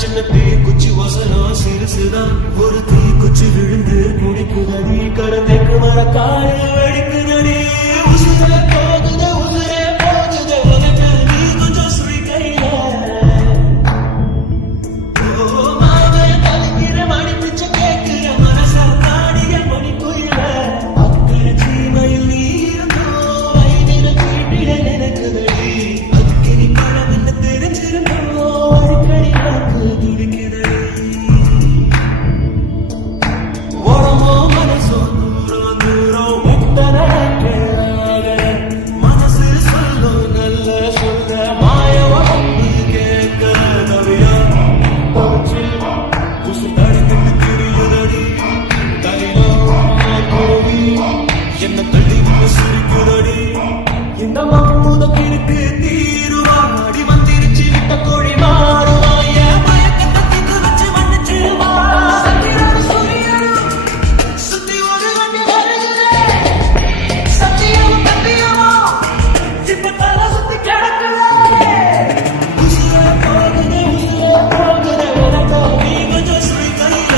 சின்ன தீ குச்சி வசனம் சிறுசுதான் ஒரு தீ குச்சி விழுந்து குடிக்குதடி கரந்தைக்கு மர காய வெடிக்குதடி உசுரே போகுது உசுரே போகுது உனக்கு நீ கொஞ்சம் சுழி கையில ஓ மாவே தலிக்கிற மணி பிச்ச கேட்கிற மனச தாடிய மணி குயில அக்கறை சீமையில் நீ இருந்தோ ஐதின கீட்டிட நினைக்குதடி அக்கினி பழம் என்ன தெரிஞ்சிருந்தோ அடிக்கடி காக்கு துடிக்குதடி ஓரமோ மனசோ தூரம் தூரம் எத்தனை கேளாக மனசு சொல்லும் நல்ல சொல்ற மாய உடம்பு கேட்க தவியா போச்சு குசு தடிக்கிட்டு திரியுதடி தைலம் கோவி என்ன தள்ளி சிரிக்குதடி இந்த மம்முதம் இருக்கு தீருவா அடி வந்திருச்சு விட்ட கோழி மாறுவா என் மயக்கத்தை திக்கு வச்சு மன்னிச்சிருவா சத்திரம் சூரியனும் சுத்தி ஒரு வண்டி வருகிறே சத்தியம் தத்தியமோ இப்ப தலை சுத்தி கிடக்குதே உசுரே போகுது உனக்கு நீ கொஞ்சம் சுழி கையில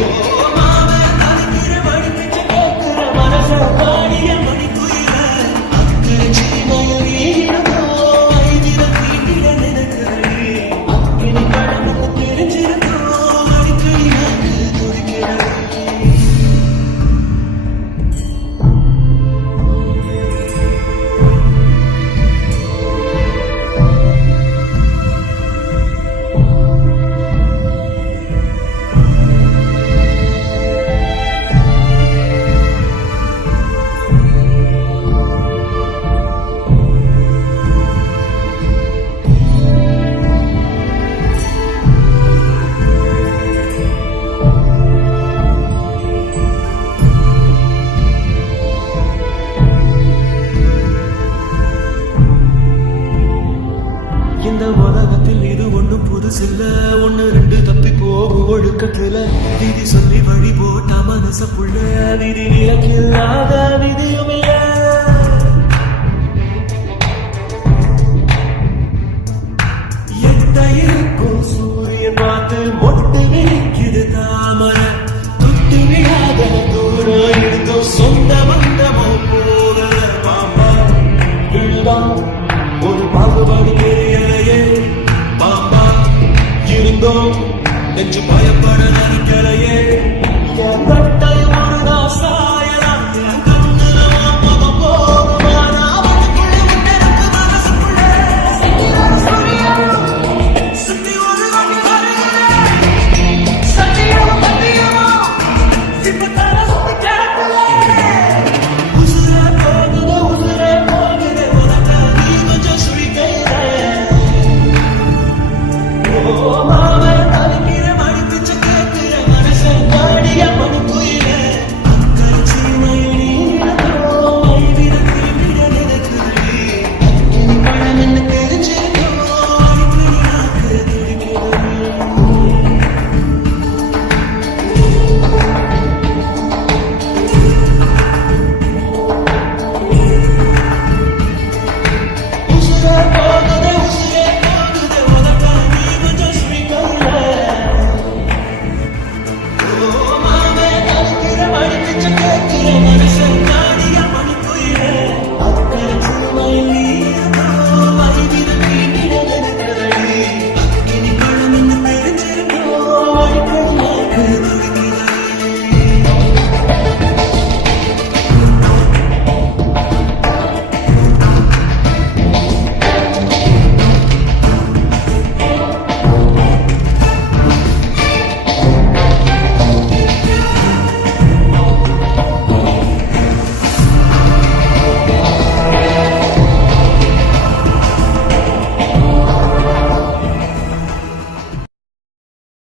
ஓ மாவே தலிக்கிற மணி பிச்ச கேட்கிற மனச பாடிய மணி குயில அக்கறை சீமையில் நீ இருந்தோ ஐதின கீட்டிட நினைக்கிறடி அக்கினி பழமுக்கு தெரிஞ்சிருந்தோ அடிக்கடி நாக்கு துடிக்கிறடி இந்த உலகத்தில் இது ஒண்ணும் புதுசில்ல ஒண்ணு ரெண்டு தப்பி போகும் ஒழுக்கத்துல விதி சொல்லி வழி போட்ட மனச புள்ள விதி விலக்கில்லாத விதியும் இல்ல எட்ட இருக்கும் சூரியன் பார்த்து மொட்டு விரிக்குது தாமரை தொட்டு விழாத தூரம் இருந்தும் சொந்த பந்தமோ போகல பாம்பா விழுதான் ஒரு பாகுபாடு தெரியலையே பாம்பா இருந்தோம் நெஞ்சு